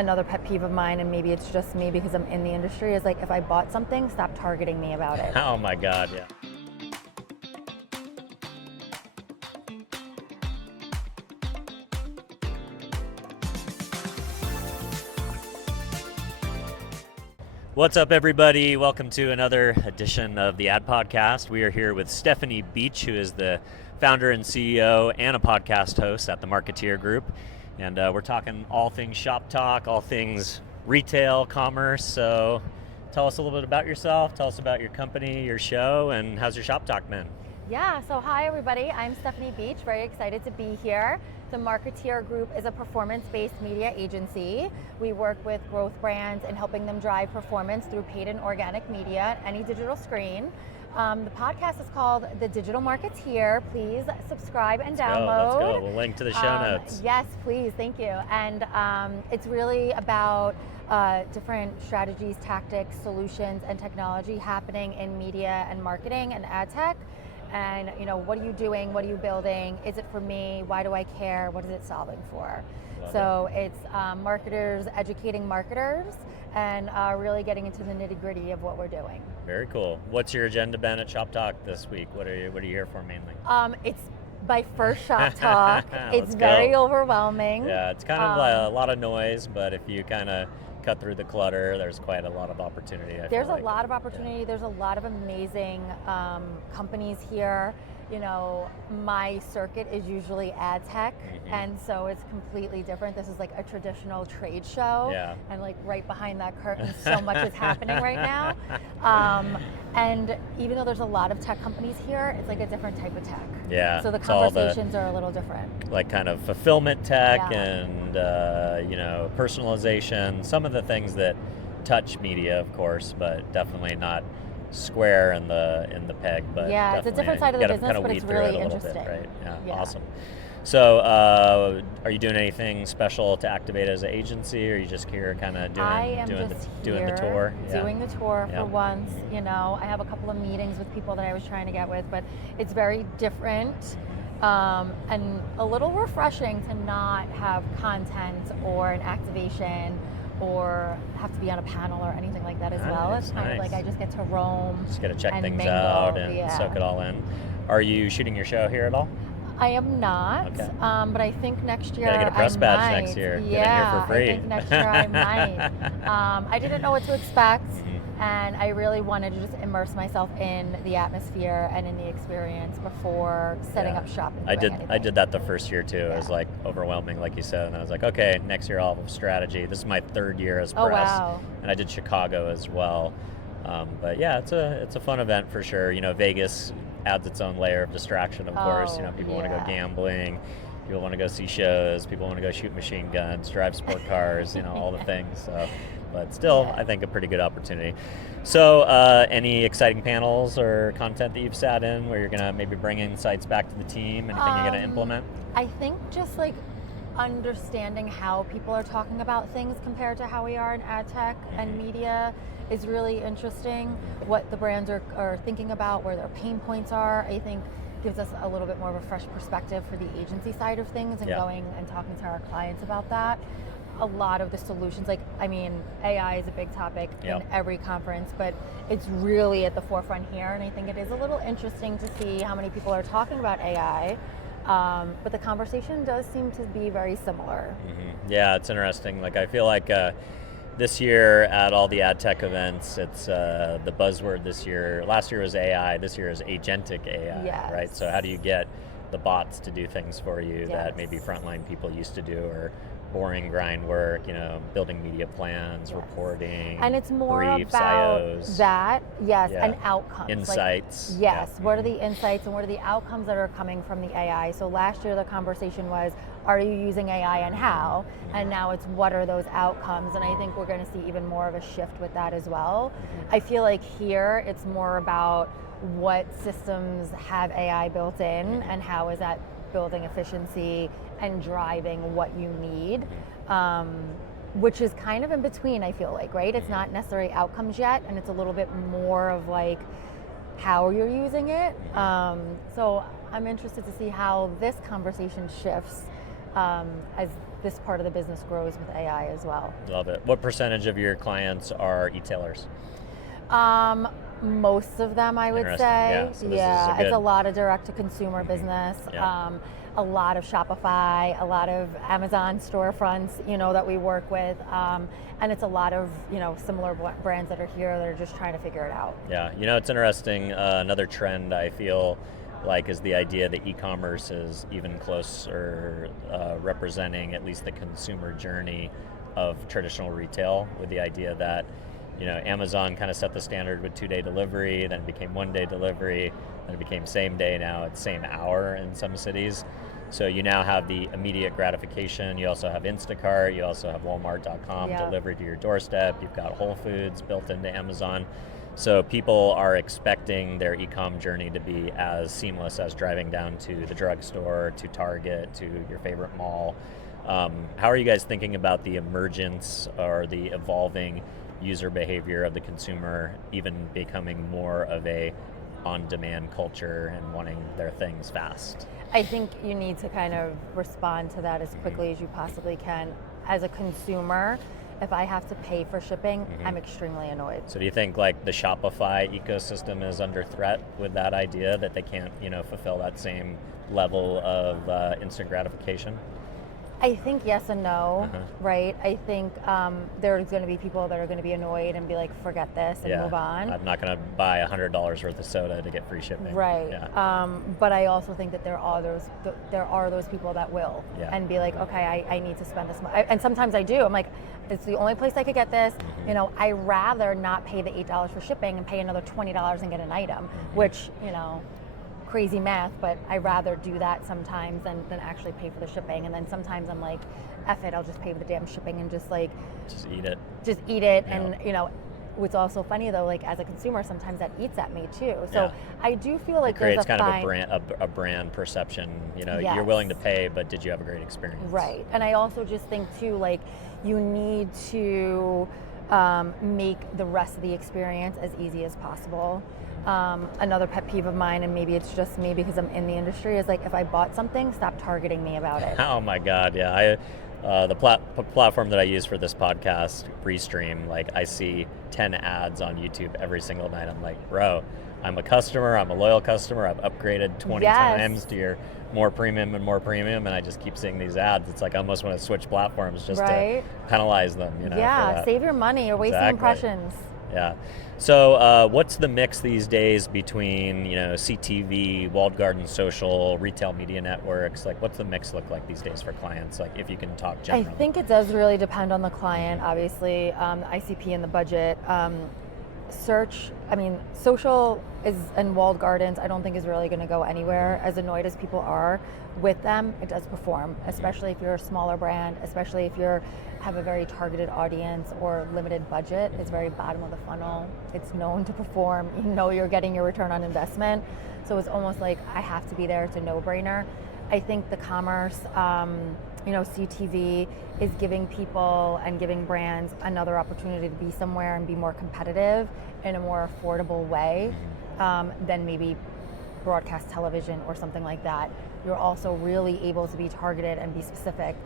another pet peeve of mine, and maybe it's just me because I'm in the industry, is like, if I bought something, stop targeting me about it. Oh my God, yeah. What's up, everybody? Welcome to another edition of the Ad Podcast. We are here with Stefanie Beach, who is the founder and CEO and a podcast host at the Marketeer Group. And we're talking all things ShopTalk, all things retail, commerce. So tell us a little bit about yourself, tell us about your company, your show, and how's your ShopTalk been? Yeah, so hi everybody, I'm Stefanie Beach, very excited to be here. The Marketeer Group is a performance-based media agency. We work with growth brands and helping them drive performance through paid and organic media, any digital screen. The podcast is called The Digital Marketeer. Please subscribe and download. Let's go. We'll link to the show notes. Yes, please, thank you. And it's really about different strategies, tactics, solutions, and technology happening in media and marketing and ad tech. And what are you doing? What are you building? Is it for me? Why do I care? What is it solving for? It's marketers educating marketers and really getting into the nitty gritty of what we're doing. Very cool. What's your agenda been at ShopTalk this week? What are you here for mainly? It's my first ShopTalk. It's very overwhelming. Yeah, it's kind of a lot of noise, but if you kind of cut through the clutter, there's quite a lot of opportunity. There's a lot of opportunity. Yeah. There's a lot of amazing companies here. My circuit is usually AdTech, and so it's completely different. This is like a traditional trade show, and like right behind that curtain, so much is happening right now. And even though there's a lot of tech companies here, it's like a different type of tech. Yeah. So the conversations are a little different. Like kind of fulfillment tech and personalization. Some of the things that touch media, of course, but definitely not square in the peg. But yeah, it's a different side of the business, but it's really interesting. Bit, right? Yeah, awesome. So, are you doing anything special to activate as an agency, or are you just here kind of doing the tour? Doing the tour for once. I have a couple of meetings with people that I was trying to get with, but it's very different and a little refreshing to not have content or an activation or have to be on a panel or anything like that as well. It's kind of like I just get to roam. Just get to check things out and soak it all in. Are you shooting your show here at all? I am not, but I think next year I might. You gotta get a press badge next year. Yeah, get in here for free. I think next year I might. I didn't know what to expect, and I really wanted to just immerse myself in the atmosphere and in the experience before setting up shop. And I did that the first year too. It was like overwhelming, like you said, and I was like, okay, next year I'll have strategy. This is my third year as press, and I did Chicago as well. But yeah, it's a fun event for sure. Vegas adds its own layer of distraction, of course. People want to go gambling, people want to go see shows, people want to go shoot machine guns, drive sport cars, all the things. So, but still, I think a pretty good opportunity. So, any exciting panels or content that you've sat in where you're gonna maybe bring insights back to the team? Anything you're gonna implement? I think just like understanding how people are talking about things compared to how we are in ad tech and media is really interesting. What the brands are thinking about, where their pain points are, I think gives us a little bit more of a fresh perspective for the agency side of things and going and talking to our clients about that. A lot of the solutions, AI is a big topic in every conference, but it's really at the forefront here, and I think it is a little interesting to see how many people are talking about AI. But the conversation does seem to be very similar. Yeah, it's interesting. I feel like this year at all the ad tech events, it's the buzzword this year. Last year was AI, this year is Agentic AI, right? So how do you get the bots to do things for you that maybe frontline people used to do, or boring grind work, building media plans, reporting, and it's more briefs, about IOs. That, and outcomes. Insights. What are the insights and what are the outcomes that are coming from the AI? So last year the conversation was, are you using AI and how? And now it's, what are those outcomes? And I think we're going to see even more of a shift with that as well. I feel like here it's more about what systems have AI built in and how is that building efficiency and driving what you need, which is kind of in between, I feel like, right? It's not necessarily outcomes yet, and it's a little bit more of like how you're using it. So I'm interested to see how this conversation shifts as this part of the business grows with AI as well. Love it. What percentage of your clients are e-tailers? Most of them, I would say. Yeah, so it's a lot of direct-to-consumer business. Yeah. A lot of Shopify, a lot of Amazon storefronts, that we work with, and it's a lot of similar brands that are here that are just trying to figure it out. Yeah, it's interesting. Another trend I feel like is the idea that e-commerce is even closer representing at least the consumer journey of traditional retail, with the idea that Amazon kind of set the standard with 2-day delivery, then it became 1-day delivery, then it became same day, now it's same hour in some cities. So you now have the immediate gratification, you also have Instacart, you also have Walmart.com delivered to your doorstep, you've got Whole Foods built into Amazon. So people are expecting their e-com journey to be as seamless as driving down to the drugstore, to Target, to your favorite mall. How are you guys thinking about the emergence or the evolving user behavior of the consumer even becoming more of a on-demand culture and wanting their things fast? I think you need to kind of respond to that as quickly as you possibly can. As a consumer, if I have to pay for shipping, I'm extremely annoyed. So do you think like the Shopify ecosystem is under threat with that idea that they can't, fulfill that same level of instant gratification? I think yes and no, right? I think there's going to be people that are going to be annoyed and be like, forget this and move on. I'm not going to buy $100 worth of soda to get free shipping. Right. Yeah. But I also think that there are those people that will and be like, okay, I need to spend this money. And sometimes I do. I'm like, it's the only place I could get this. I rather not pay the $8 for shipping and pay another $20 and get an item, which, crazy math, but I rather do that sometimes than actually pay for the shipping. And then sometimes I'm like, F it, I'll just pay for the damn shipping and just eat it. Just eat it. Yeah. And what's also funny though, like as a consumer, sometimes that eats at me too. So I do feel like it creates there's kind of a brand perception. You're willing to pay, but did you have a great experience? Right. And I also just think too, like you need to make the rest of the experience as easy as possible. Another pet peeve of mine, and maybe it's just me because I'm in the industry, is like if I bought something, stop targeting me about it. Oh my God, yeah. The platform that I use for this podcast, Restream, like I see 10 ads on YouTube every single night. I'm like, bro, I'm a customer, I'm a loyal customer, I've upgraded 20 times to your more premium, and I just keep seeing these ads. It's like I almost want to switch platforms just to penalize them. Yeah, save your money, you're wasting impressions. Yeah. So what's the mix these days between, CTV, walled garden social, retail media networks? Like what's the mix look like these days for clients? Like if you can talk generally. I think it does really depend on the client, obviously, the ICP and the budget. Social and walled gardens, I don't think is really going to go anywhere. As annoyed as people are with them, it does perform, especially if you're a smaller brand, especially if you have a very targeted audience or limited budget. It's very bottom of the funnel. It's known to perform. You're getting your return on investment. So it's almost like I have to be there. It's a no-brainer. I think the commerce, CTV is giving people and giving brands another opportunity to be somewhere and be more competitive in a more affordable way than maybe broadcast television or something like that. You're also really able to be targeted and be specific.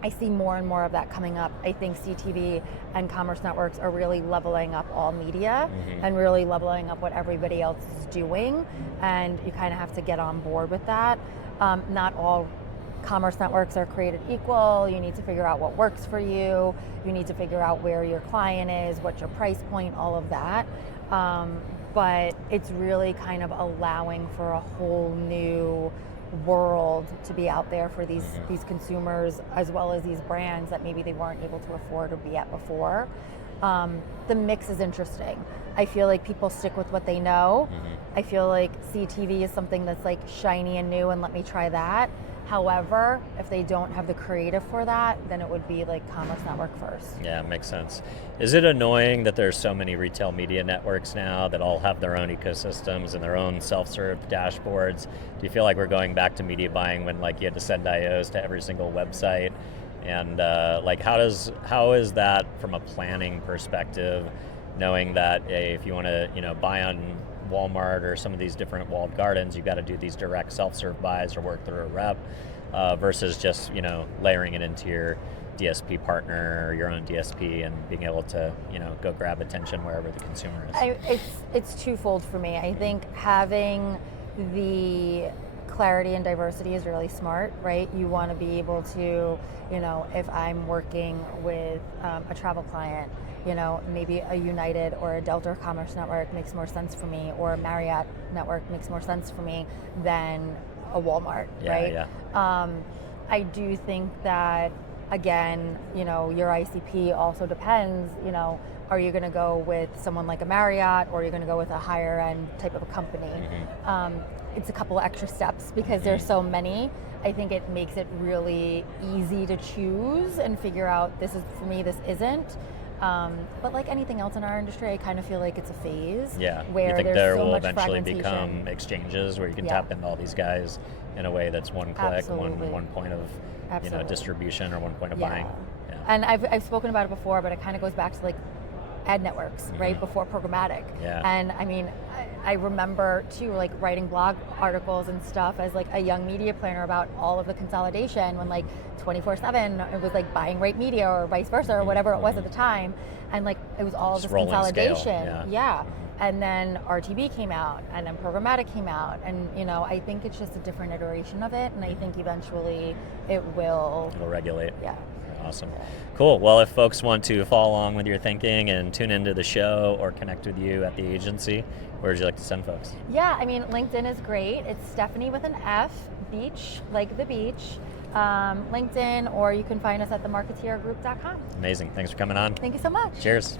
I see more and more of that coming up. I think CTV and commerce networks are really leveling up all media and really leveling up what everybody else is doing, and you kind of have to get on board with that. Not all commerce networks are created equal. You need to figure out what works for you. You need to figure out where your client is, what's your price point, all of that. But it's really kind of allowing for a whole new world to be out there for these consumers, as well as these brands that maybe they weren't able to afford or be at before. The mix is interesting. I feel like people stick with what they know. I feel like CTV is something that's like shiny and new and let me try that. However, if they don't have the creative for that, then it would be like commerce network first. Yeah, makes sense. Is it annoying that there's so many retail media networks now that all have their own ecosystems and their own self-serve dashboards? Do you feel like we're going back to media buying when like you had to send IOs to every single website? And how is that from a planning perspective, knowing that if you want to buy on Walmart or some of these different walled gardens, you got to do these direct self-serve buys or work through a rep. versus just, layering it into your DSP partner or your own DSP and being able to, go grab attention wherever the consumer is? It's twofold for me. I think having the clarity and diversity is really smart, right? You want to be able to, if I'm working with a travel client, maybe a United or a Delta Commerce network makes more sense for me, or a Marriott network makes more sense for me than a Walmart, right? Yeah. I do think that, again, your ICP also depends, are you going to go with someone like a Marriott, or are you going to go with a higher end type of a company? It's a couple of extra steps because there's so many. I think it makes it really easy to choose and figure out, this is for me, this isn't. But like anything else in our industry, I kind of feel like it's a phase. Yeah. Where you think there's there so will much eventually fragmentation. become exchanges where you can tap into all these guys in a way that's one click, Absolutely. one point of distribution, or one point of buying. Yeah. And I've spoken about it before, but it kind of goes back to like ad networks, right, before programmatic. Yeah. And I mean, I remember too, like writing blog articles and stuff as like a young media planner about all of the consolidation when like 24/7 it was like buying rate media or vice versa or whatever it was at the time, and like it was all of this consolidation. Yeah. And then RTB came out, and then Programmatic came out, and I think it's just a different iteration of it, and I think eventually it'll regulate. Yeah. Awesome. Cool. Well, if folks want to follow along with your thinking and tune into the show or connect with you at the agency, where would you like to send folks? Yeah, I mean, LinkedIn is great. It's Stefanie with an F, beach, like the beach. LinkedIn, or you can find us at themarketeergroup.com. Amazing. Thanks for coming on. Thank you so much. Cheers.